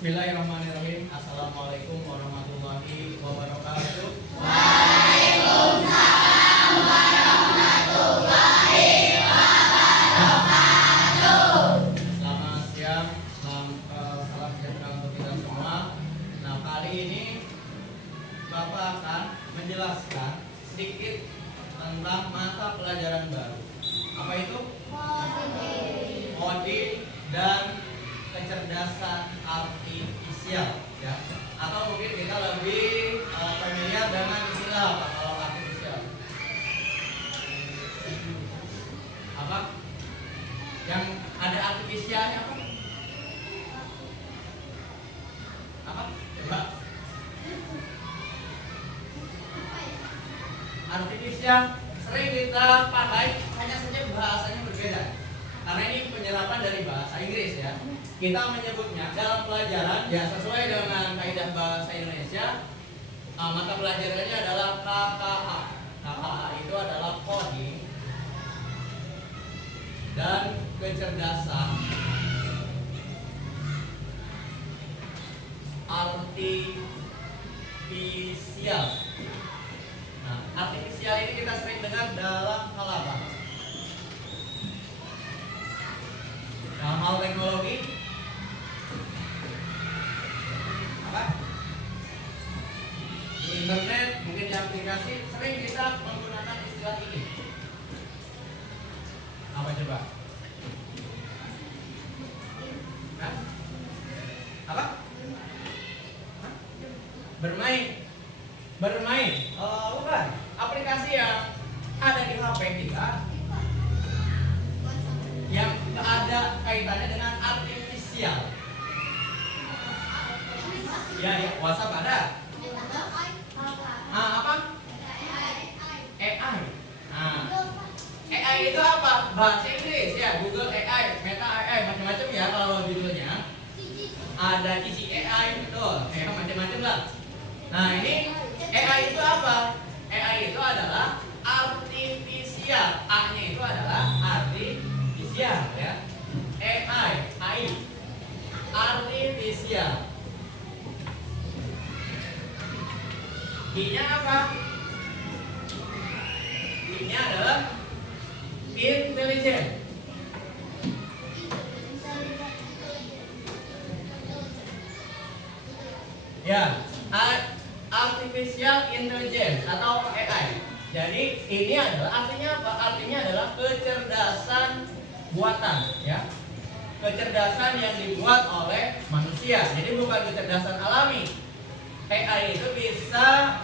Bismillahirrahmanirrahim. Assalamualaikum warahmatullahi wabarakatuh. Waalaikumsalam warahmatullahi wabarakatuh. Selamat siang, salam sejahtera untuk kita semua. Nah, kali ini Bapak akan menjelaskan sedikit tentang mata pelajaran baru. Apa itu? Coding dan kecerdasan artifisial, ya. Atau mungkin kita lebih familiar dengan istilah apa kalau artifisial? Apa? Yang ada artifisialnya apa? Apa? Coba. Artifisial sering kita pakai, hanya saja bahasanya berbeda. Karena ini penyerapan dari bahasa Inggris, ya. Kita menyebutnya dalam pelajaran ya sesuai dengan kaidah bahasa Indonesia. Mata pelajarannya adalah KKA. KKA itu adalah coding dan kecerdasan artifisial. Nah, artifisial ini kita sering dengar dalam hal apa? Dalam hal teknologi, apa? Di internet, mungkin di aplikasi, sering kita menggunakan istilah ini. Apa coba? Hah? Apa? Hah? Bermain. Bermain. Bukan. Aplikasi yang ada di HP kita yang ada kaitannya dengan artifisial. Ya, WhatsApp ada. Apa? AI. AI itu apa? Bahasa Inggris, ya. Google AI, Meta AI, macam-macam ya kalau judulnya. Ada Cici AI, betul. Macam-macam lah. Nah, ini AI itu apa? AI itu adalah artifisial. A-nya itu adalah artifisial, ya. AI, artifisial. I-nya apa? I-nya adalah intelligent. Ya, artificial intelligence atau AI. Jadi ini adalah artinya apa? Artinya adalah kecerdasan buatan, ya. Kecerdasan yang dibuat oleh manusia. Jadi bukan kecerdasan alami. AI itu bisa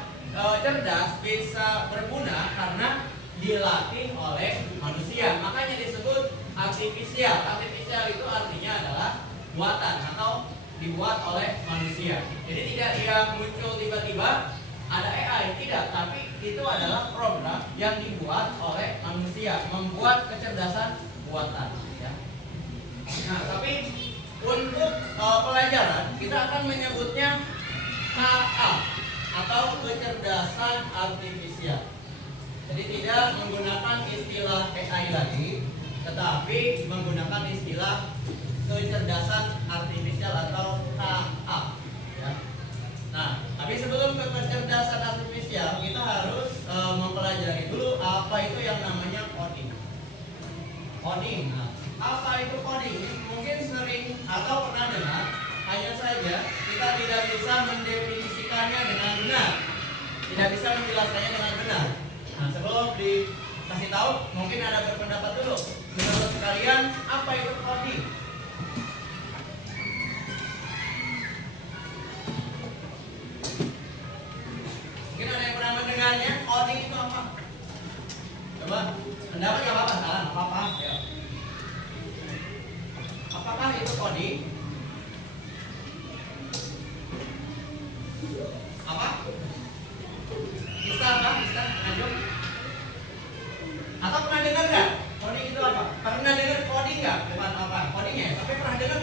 cerdas, bisa berguna karena dilatih oleh manusia. Makanya disebut artifisial. Artifisial itu artinya adalah buatan atau dibuat oleh manusia. Jadi tidak dia muncul tiba-tiba ada AI, tidak, tapi itu adalah program yang dibuat oleh manusia, membuat kecerdasan buatan, ya. Nah, tapi untuk pelajaran kita akan menyebutnya KA atau kecerdasan artifisial. Jadi tidak menggunakan istilah AI lagi, tetapi menggunakan istilah kecerdasan artifisial atau KA, ya. Nah, tapi sebelum ke kecerdasan artifisial kita harus mempelajari dulu apa itu yang namanya coding. Coding. Nah, apa itu coding? Mungkin sering atau pernah dengar, hanya saja kita tidak bisa mendefinisikannya dengan benar, tidak bisa menjelaskannya dengan benar. Nah, sebelum dikasih tahu, mungkin ada berpendapat dulu. Menurut kalian apa itu coding? Mungkin ada yang pernah mendengarnya. Coding itu apa? Coba, pendapat nggak apa-apa, salah nggak apa-apa. Ya. Apakah itu coding? Apa? Bisa apa? Bisa? Najum? Atau pernah dengar nggak? Coding itu apa? Pernah dengar coding nggak? Bukan apa? Codingnya, tapi pernah dengar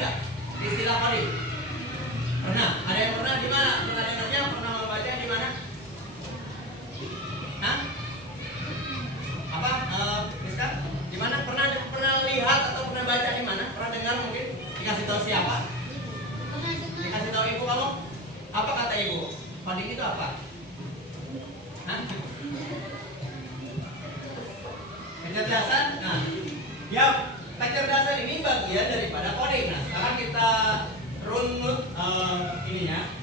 Coding itu apa? Hah? Kecerdasan. Nah, ya kecerdasan ini bagian daripada coding. Nah, sekarang kita runut ininya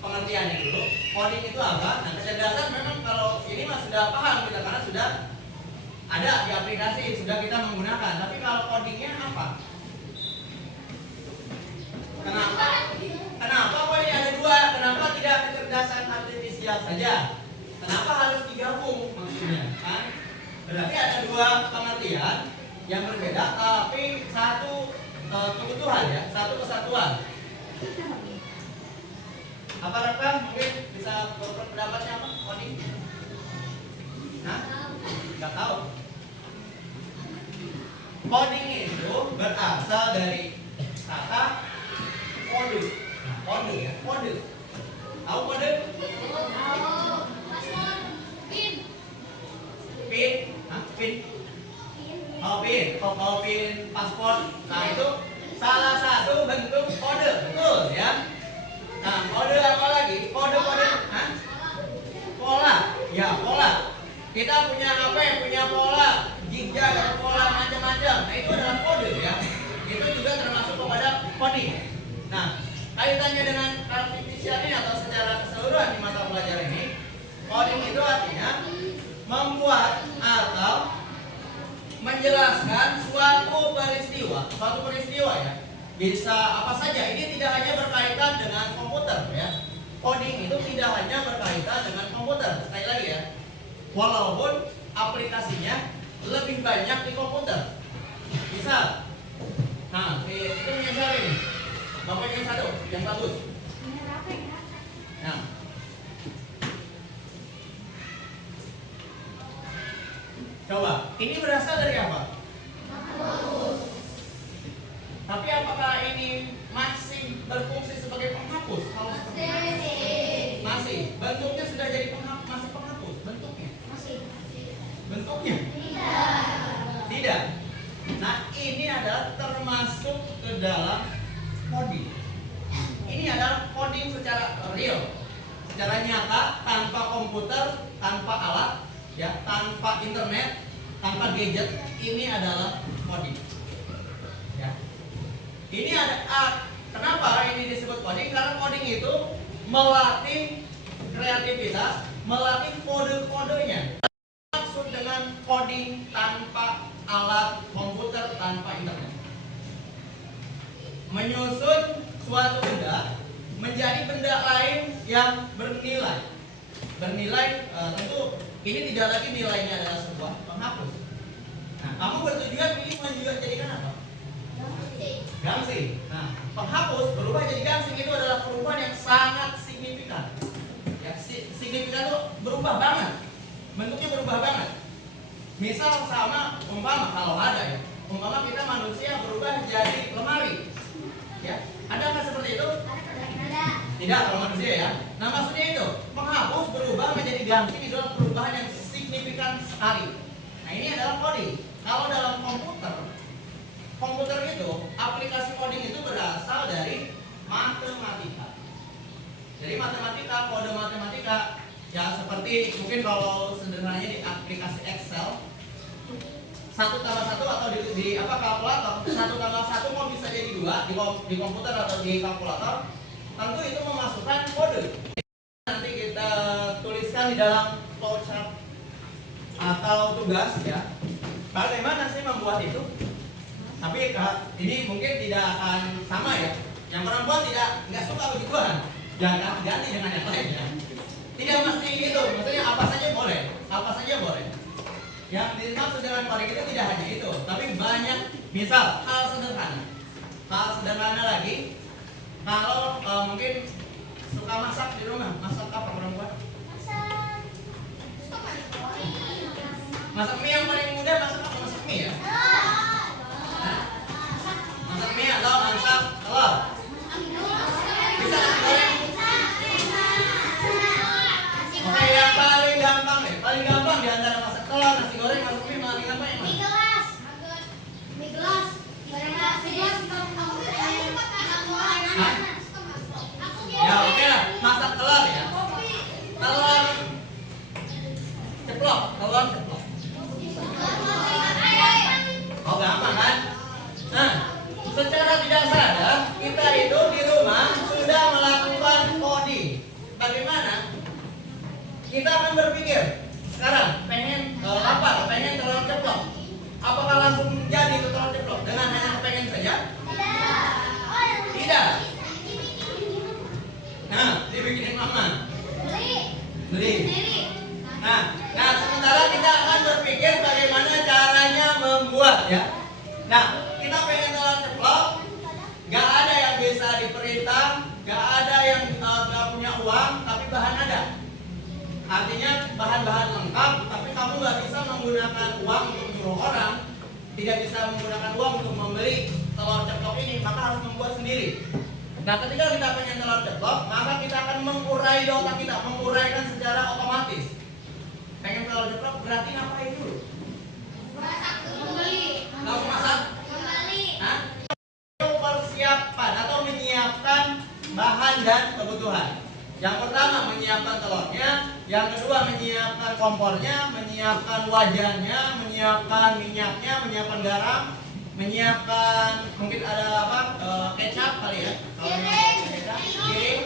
pengertiannya dulu. Coding itu apa? Nah, kecerdasan memang kalau ini mah sudah paham kita karena sudah ada di aplikasi, sudah kita menggunakan. Tapi kalau codingnya apa? Kenapa coding ada dua? Kenapa tidak kecerdasan artifisial saja? Kenapa harus digabung maksudnya? Kan? Berarti ada dua pengertian yang berbeda, tapi satu kebutuhan ya, satu kesatuan. Apa rekan mungkin bisa berpendapatnya apa? Coding? Nah, nggak tahu. Coding itu berasal dari kata kode. Nah, kode ya, kode. Tahu kode? Pin, pin. Oh, pin. Kalau pin paspor. Nah, itu salah satu bentuk kode, betul ya. Nah, kode apa lagi? Kode-kode, pola. Ya, pola. Kita punya apa ya? Punya pola, zigzag atau pola macam-macam. Nah, itu adalah kode ya. Itu juga termasuk kepada coding. Nah, kaitannya dengan artifisial ini atau secara keseluruhan di mata pelajaran ini, coding itu artinya membuat atau menjelaskan suatu peristiwa ya. Bisa apa saja. Ini tidak hanya berkaitan dengan komputer ya. Coding itu tidak hanya berkaitan dengan komputer. Sekali lagi ya. Walaupun aplikasinya lebih banyak di komputer. Bisa. Nah, itu punya siapa ini? Bapak yang satu, yang bagus. Nah. Coba, ini berasal dari apa? Tapi apakah ini masih berfungsi sebagai penghapus? Masih. Bentuknya sudah jadi masih penghapus. Bentuknya. Bentuknya? Tidak. Nah, ini adalah termasuk ke dalam coding. Ini adalah coding secara real, secara nyata, tanpa komputer, tanpa alat, ya, tanpa internet, tanpa gadget. Ini adalah coding. Ya. Ini ada kenapa ini disebut coding? Karena coding itu melatih kreativitas, melatih kode-kodenya. Maksud dengan coding tanpa alat komputer, tanpa internet. Menyusun suatu benda menjadi benda lain yang bernilai. Tentu ini tidak lagi nilainya adalah sebuah penghapus. Nah, kamu bertujuan ini menjadikan apa? Gangsing. Nah, penghapus berubah jadi gangsing itu adalah perubahan yang sangat signifikan. Ya, signifikan itu berubah banget. Bentuknya berubah banget. Misal sama umpama kalau ada ya. Umpama kita manusia berubah jadi lemari. Ya, ada nggak seperti itu? Tidak kalau manusia ya. Nah, maksudnya itu penghapus berubah menjadi gangsing itu adalah perubahan yang signifikan sekali. Nah, ini adalah coding. Kalau dalam komputer itu aplikasi coding itu berasal dari matematika. Jadi matematika, kode matematika ya seperti mungkin kalau sederhananya di aplikasi Excel 1 tambah 1 atau di kalkulator 1 tambah 1 mau bisa jadi 2 di komputer atau di kalkulator, tentu itu memasukkan kode. Nanti kita tuliskan di dalam flowchart atau tugas ya. Bagaimana sih membuat itu? Tapi ini mungkin tidak akan sama ya. Yang perempuan nggak suka begituan. Jangan ganti dengan yang lain ya. Tidak mesti itu, maksudnya apa saja boleh. Yang dimaksud dengan coding itu tidak hanya itu, tapi banyak. Misal hal sederhana lagi. Kalau mungkin suka masak di rumah, masak apa perempuan? Masak mie yang paling mudah masak apa? Masak mie ya? Masak mie atau masak telur? Bisa nasi goreng? Oke, yang paling gampang di antara masak telur, nasi goreng, masak mie paling gampang yang mana? Mie gelas. Ya oke lah, masak telur ya. kita akan berpikir sekarang pengen lapar, pengen telur ceplok. Apakah langsung jadi itu telur ceplok dengan hanya pengen saja? Tidak. Nah, dibikinin mama. Beli. Nah, sementara kita akan berpikir bagaimana caranya membuat ya. Nah, kita pengen telur ceplok, gak ada yang bisa diperintah, gak ada yang gak punya uang, tapi bahan ada. Artinya bahan-bahan lengkap, tapi kamu gak bisa menggunakan uang untuk menyuruh orang, tidak bisa menggunakan uang untuk membeli telur ceplok ini, maka harus membuat sendiri. Nah, ketika kita pengen telur ceplok, maka kita akan mengurai di otak kita, menguraikan secara otomatis. Pengen telur ceplok berarti ngapain dulu? Langsung masak? Hah? Persiapan atau menyiapkan bahan dan kebutuhan. Yang pertama menyiapkan telurnya, yang kedua menyiapkan kompornya, menyiapkan wajannya, menyiapkan minyaknya, menyiapkan garam, menyiapkan mungkin ada apa? Kecap kali ya. Giling.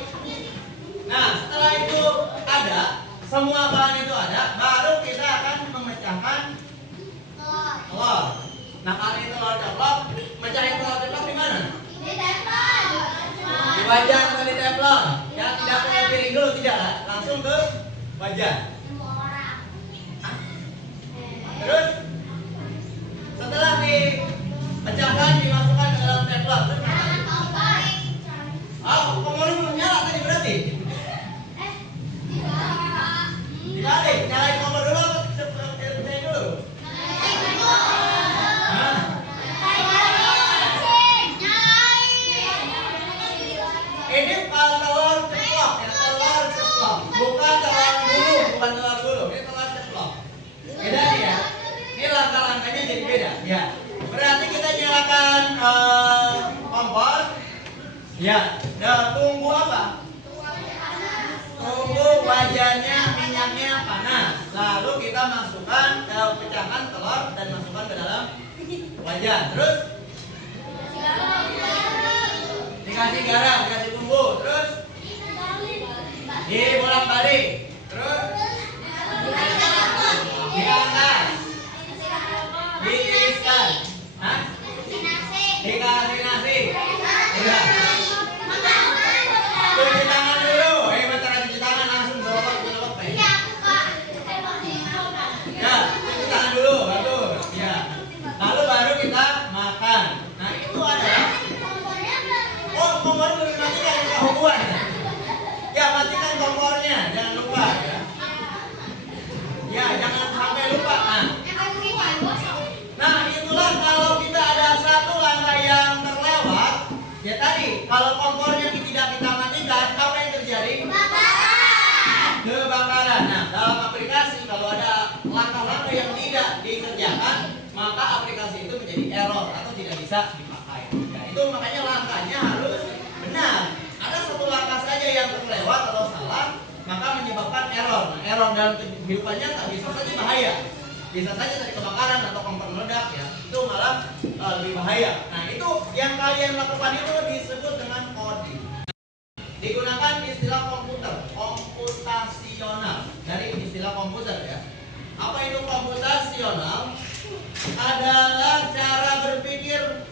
Nah, setelah itu ada, semua bahan itu ada, baru kita akan memecahkan telur. Nah, kali telur ceplok, mecahin telur ceplok di mana? Di wajan atau di teflon? Ya, tidak punya piring dulu, tidak, langsung ke wajan. Terus setelah dipecahkan dimasukkan ke dalam teflon. Oh, kompornya belum nyala tadi berarti? Dibalik, nyalain kompor dulu atau pecahin dulu? Ini telur ceplok, ya telur ceplok, bukan telur gulung, bukan telur gulung, ini telur ceplok. Beda nih ya, ini langkah-langkahnya jadi beda. Ya, berarti kita nyalakan kompor. Ya, tunggu apa? Tunggu wajannya, minyaknya panas. Lalu kita masukkan pecahan telur dan masukkan ke dalam wajan. Terus dikasih garam, dikasih bumbu. Terus dibolak-balik. Terus diangkat, ditiriskan. Hah? Dikasih nasi. Udah. Cuci tangan dulu. Bentar cuci tangan langsung belok. Ya, cuci tangan dulu, bagus. Ya. Lalu baru kita makan. Nah, itu adalah kompor belum dimatikan, enggak hubungan. Ya, matikan kompornya, jangan lupa ya. Ya, jangan sampai lupa. Nah, itulah kalau kita ada satu langkah yang terlewat, ya tadi, kalau kompornya tidak kita matikan, apa yang terjadi? Kebakaran. Nah, dalam aplikasi kalau ada langkah-langkah yang tidak dikerjakan, maka aplikasi itu menjadi error atau tidak bisa dipakai. Ya, itu makanya langkahnya harus benar. Ada satu langkah saja yang terlewat atau salah, maka menyebabkan error. Nah, error dalam kehidupan nyata bisa saja bahaya. Bisa saja dari kebakaran atau kompor meledak ya. Itu malah lebih bahaya. Nah, itu yang kalian lakukan itu disebut dengan coding. Digunakan istilah komputer, komputasional. Dari istilah komputer ya. Apa itu komputasional? Adalah cara berpikir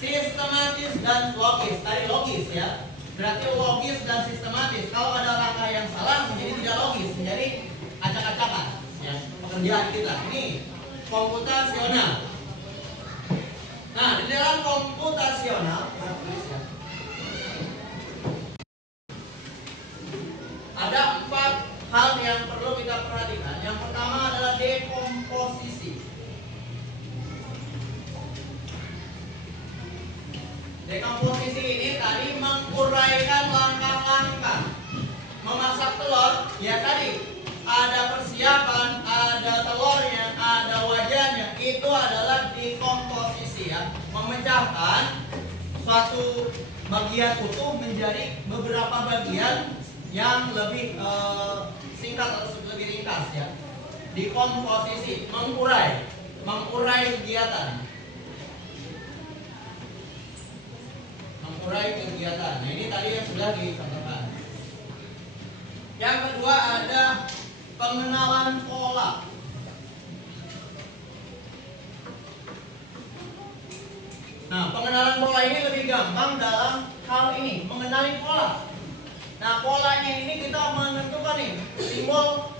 sistematis dan logis. Tadi logis ya. Berarti logis dan sistematis. Kalau ada langkah yang salah menjadi tidak logis, menjadi acak-acakan ya, pekerjaan kita. Ini komputasional. Nah, di dalam komputasional ada 4 hal yang perlu kita perhatikan. Yang pertama adalah dekomposisi. Dekomposisi ini tadi menguraikan langkah-langkah memasak telur. Ya tadi ada persiapan, ada telurnya, ada wajannya. Itu adalah dekomposisi ya, memecahkan suatu bagian utuh menjadi beberapa bagian yang lebih singkat atau lebih ringkas ya. Dekomposisi, mengurai kegiatan. Mengurai kegiatan. Nah, ini tadi yang sudah dicontohkan. Yang kedua kedua ada pengenalan pola. Nah, pengenalan pola ini lebih gampang dalam hal ini, mengenali pola. Nah, polanya ini kita menentukan nih simbol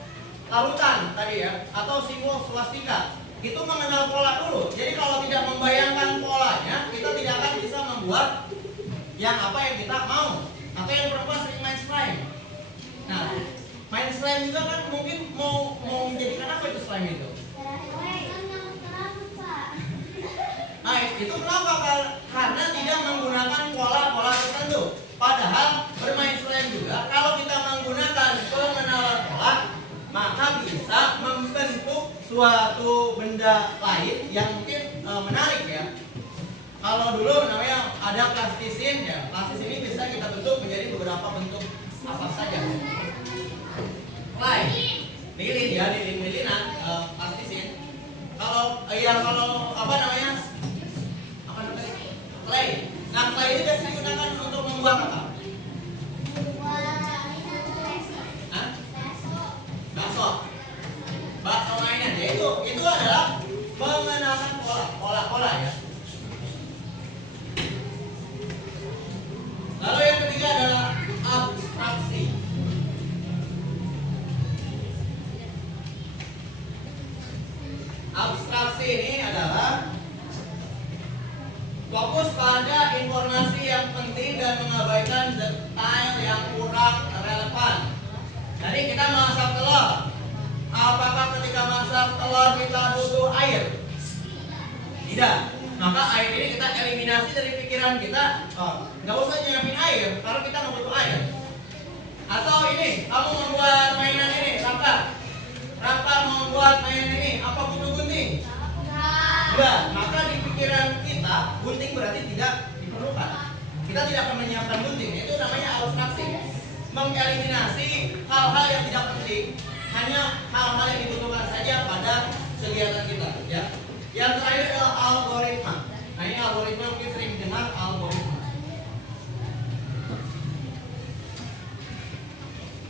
larutan tadi ya, atau simbol swastika. Itu mengenal pola dulu. Jadi kalau tidak membayangkan polanya, kita tidak akan bisa membuat yang apa yang kita mau. Atau yang perempuan sering main slime. Nah, main slime juga kan mungkin mau menjadikan apa itu slime itu? Nah, itu kenapa? Karena tidak menggunakan pola-pola tertentu. Padahal bermain slime juga kalau kita menggunakan pengenalan pola, maka bisa membentuk suatu benda lain yang mungkin menarik ya. Kalau dulu namanya ada plastisin ya, plastis ini bisa kita bentuk menjadi beberapa bentuk apa saja. Clay, lilin ya, lilinan plastisin. Kalau kalau apa namanya? Clay. Nah, clay ini biasanya digunakan untuk membuat apa? Bakso mainan, ya itu adalah pengenalan pola ya. Lalu yang ketiga adalah abstraksi. Abstraksi ini adalah fokus pada informasi yang penting dan mengabaikan detail yang kurang relevan. Jadi kita masak telur. Apakah ketika masak telur kita butuh air? Tidak. Maka air ini kita eliminasi dari pikiran kita. Nggak usah nyiapin air, karena kita nggak butuh air. Atau ini, kamu membuat mainan ini, Raka membuat mainan ini, apa butuh gunting? Enggak. Maka di pikiran kita, gunting berarti tidak diperlukan. Kita tidak akan menyiapkan gunting. Itu namanya abstraksi. Mengeliminasi hal-hal yang tidak penting, hanya hal-hal yang dibutuhkan saja pada kegiatan kita. Ya. Yang terakhir adalah algoritma. Nah, ini algoritma mungkin sering dengar algoritma.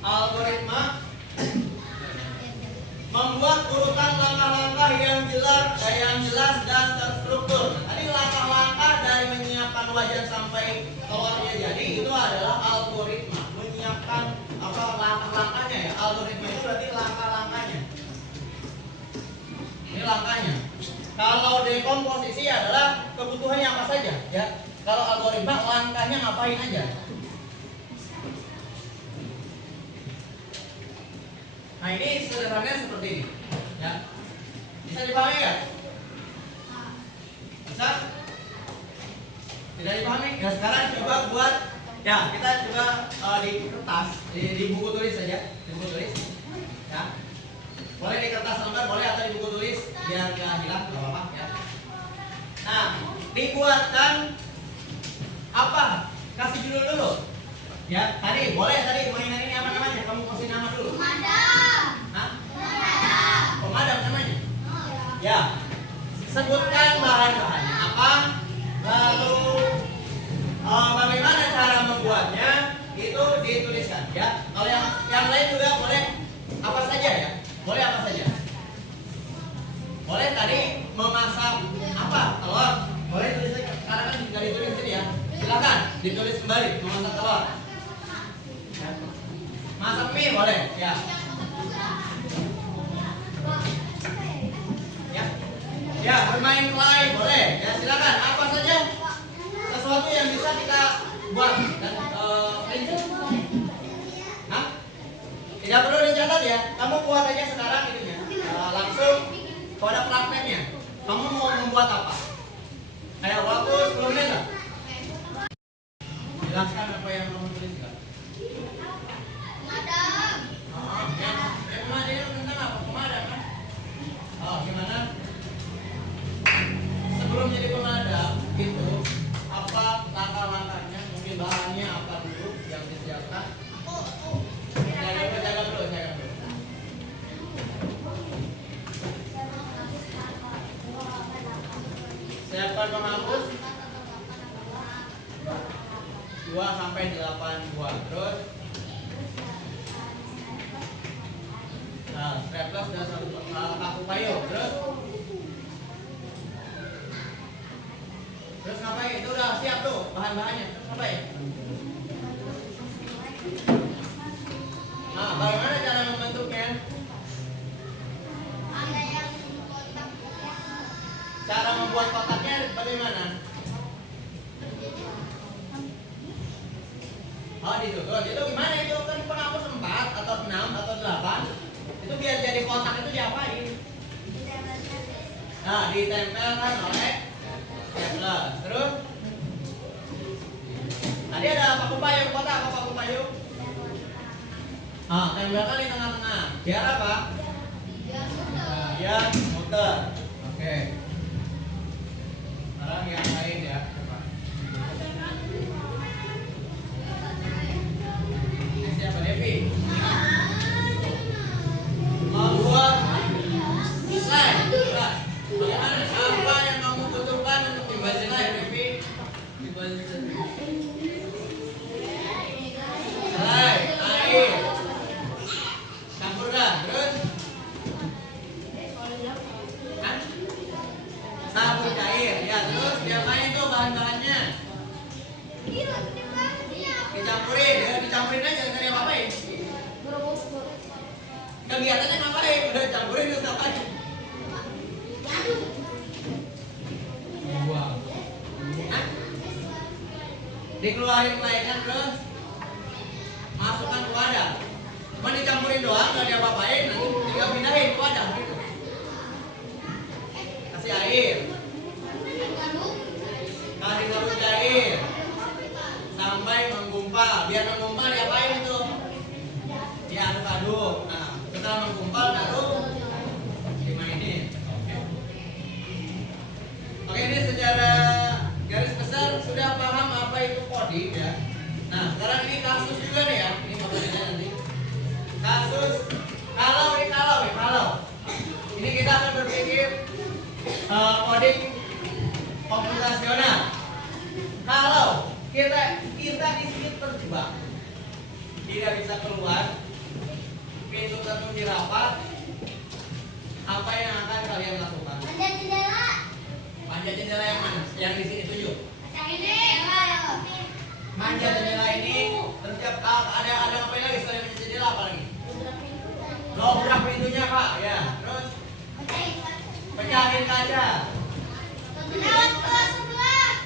Algoritma membuat urutan langkah-langkah yang jelas dan terstruktur. Tadi langkah-langkah dari menyiapkan wajan sampai telurnya jadi itu adalah algoritma. Menyiapkan apa langkah-langkahnya ya. Algoritma itu berarti langkah-langkahnya. Ini langkahnya. Kalau dekomposisi adalah kebutuhannya apa saja ya. Kalau algoritma langkahnya ngapain aja. Nah, ini sederhananya seperti ini ya. Bisa dipahami ya? Bisa? Tidak dipahami? Ya sekarang coba buat ya, kita coba di kertas, di buku tulis saja, di buku tulis ya. Boleh di kertas lembar, boleh atau di buku tulis biar nggak hilang, nggak apa-apa ya. Nah, dibuatkan apa? Kasih judul dulu. Ya, tadi boleh tadi mainan ini apa namanya? Kamu kasih nama dulu. Pemadam. Hah? Pemadam. Pemadam namanya. Ya. Sebutkan bahan-bahannya apa? Lalu bagaimana cara membuatnya? Itu dituliskan ya. Kalau yang lain juga boleh apa saja ya? Boleh apa saja? Boleh tadi memasak apa? Telur. Boleh tulis saja. Sekarang kan nggak ditulis sini ya. Silakan ditulis kembali memasak telur. Ya. Masak mie boleh ya. Ya, bermain clay boleh. Ya, silakan. Apa saja sesuatu yang bisa kita buat dan Hah? Tidak perlu dicatat ya. Kamu buat aja sekarang itunya. Langsung pada prakteknya. Kamu mau membuat apa? Ayo, waktu 10 menit lah. Jelaskan apa yang kamu tulis kan? Pemadam. Pemadam tentang apa? Pemadam kan? Gimana? Sebelum jadi pemadam itu apa langkah-langkahnya? Mungkin bahannya apa dulu yang disiapkan? Jaga dulu. Siapkan penghapus 2 sampai 8 buah. Terus Nah, staples dan satu paku payung. Terus ngapain? Itu udah siap tuh bahan-bahannya. Terus ngapain? Nah, bagaimana cara membentuknya? Ada yang kotak. Cara membuat kotaknya bagaimana? Oh, ditutup. Itu gimana itu? Kan penghapus 4 atau 6 atau 8. Itu biar jadi kotak itu diapain? Nah, ditempelkan oleh stapler. Terus tadi ada paku payung, kotak apa paku payung? Ah, tempelkan di tengah-tengah. Biar apa? Biar muter. Oke. Sekarang yang lain ya. Coba. Ini siapa, Devi? Membuat slide. Bagaimana? Apa yang kamu butuhkan untuk membuat slide, Devi? Slide, air. Campurkan. Terus? Hah? Sabun cair. Ya, terus diapain tuh bahan-bahannya? Dicampurin. Ya, dicampurin aja, jangan diapa-apain. Kegiatannya ngapain? Udah campurin terus ngapain? Hah? Dikeluarin kelainan terus masukkan ke wadah. Cuma dicampurin doang, nggak diapa-apain, nanti tinggal pindahin ke wadah gitu. Kasih air, kasih sabun cair sampai menggumpal. Biar menggumpal diapain itu? Diaduk-aduk. Nah, setelah menggumpal taruh dimainin. Oke, ini secara garis besar sudah paham apa itu coding ya. Nah, sekarang ini kasus juga nih ya. Ini materinya nanti. Kasus kalau. Ini kita akan berpikir coding komputasional. Kalau kita di sini terjebak, tidak bisa keluar, pintu terkunci rapat, apa yang akan kalian lakukan? Manjat jendela yang mana? Yang di sini tunjuk. Manjat jendela ini, terus ada apa lagi selain manjat jendela apa lagi? Dobrak pintunya Pak, ya. Terus pecahin kaca.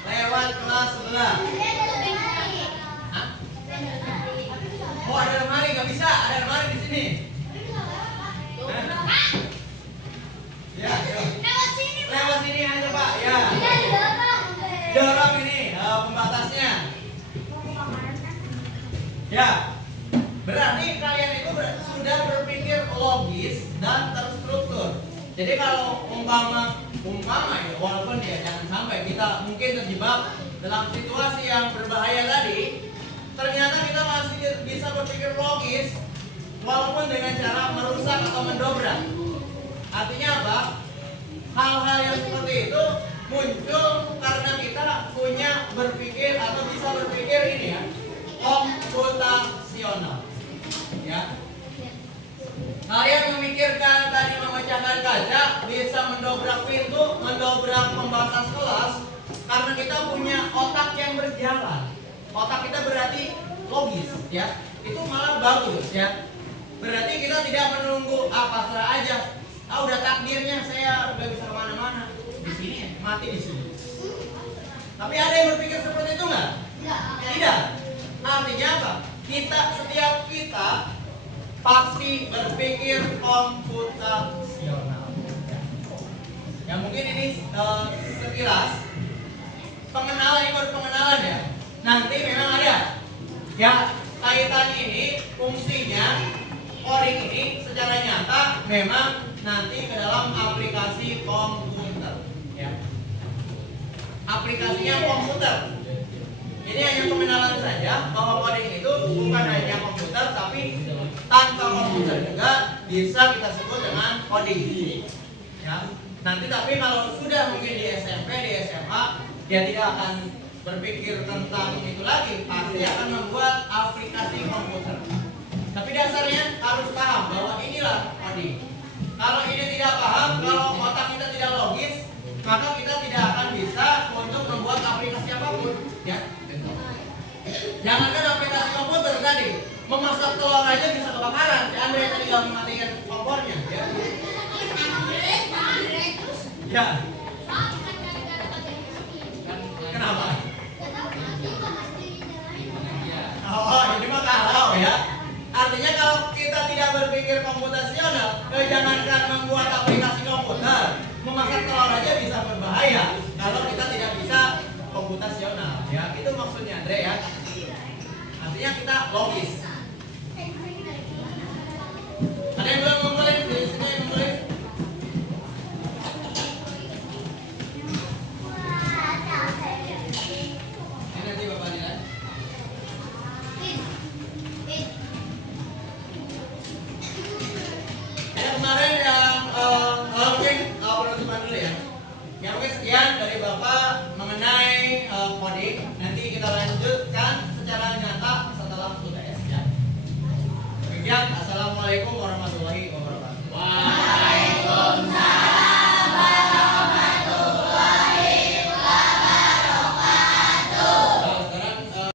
Lewat kelas sebelah. Hah? Oh, ada lemari, nggak bisa. Ada lemari di sini. Hah? Ya, lewat sini aja Pak, ya. Dorong ini pembatasnya. Ya, berarti kalian itu sudah berpikir logis dan terstruktur. Jadi kalau umpama ya, walaupun ya jangan sampai kita mungkin terjebak dalam situasi yang berbahaya tadi, ternyata kita masih bisa berpikir logis walaupun dengan cara merusak atau mendobrak. Artinya apa? Hal-hal yang seperti itu muncul karena kita punya berpikir atau bisa berpikir ini ya, komputasional. Ya. Kalian memikirkan tadi memecahkan kaca, bisa mendobrak pintu, mendobrak pembatas kelas, karena kita punya otak yang berjalan. Otak kita berarti logis, ya. Itu malah bagus, ya. Berarti kita tidak menunggu pasrah aja. Udah takdirnya saya udah bisa kemana-mana. Di sini ya, mati di sini. Tapi ada yang berpikir seperti itu nggak? Tidak. Artinya apa? Setiap kita pasti berpikir komputasional. Ya mungkin ini sekilas pengenalan, ini baru pengenalan ya. Nanti memang ada ya kaitan ini, fungsinya coding ini secara nyata memang nanti ke dalam aplikasi komputer ya. Aplikasinya komputer. Ini hanya pengenalan saja bahwa coding itu bukan hanya komputer, tapi tanpa komputer juga bisa kita sebut dengan coding. Ya. Nanti tapi kalau sudah mungkin di SMP, di SMA, dia tidak akan berpikir tentang itu lagi, pasti akan membuat aplikasi komputer. Tapi dasarnya harus paham bahwa inilah coding. Kalau ini tidak paham, kalau otak kita tidak logis, maka kita tidak akan bisa untuk membuat aplikasi apapun. Ya. Jangankan aplikasi komputer tadi, memasak telur aja bisa kebakaran. Si Andre tadi nggak mematikan kompornya. Ya. Ya. Kenapa? Oh, ini mah kalau ya. Artinya kalau kita tidak berpikir komputasional, jangankan membuat aplikasi komputer, memasak telur aja bisa berbahaya kalau kita tidak bisa komputasional. Ya, itu maksudnya Andre ya. Artinya kita logis. Ada yang belum ngumpulin? Di sini yang ngumpulin? Ini nanti Bapak nilai. Ya kemarin yang mungkin penutupan dulu ya. Ya mungkin sekian dari Bapak mengenai coding. Nanti kita lanjutkan secara nyata setelah UTS ya. Demikian, assalamualaikum warahmatullahi wabarakatuh.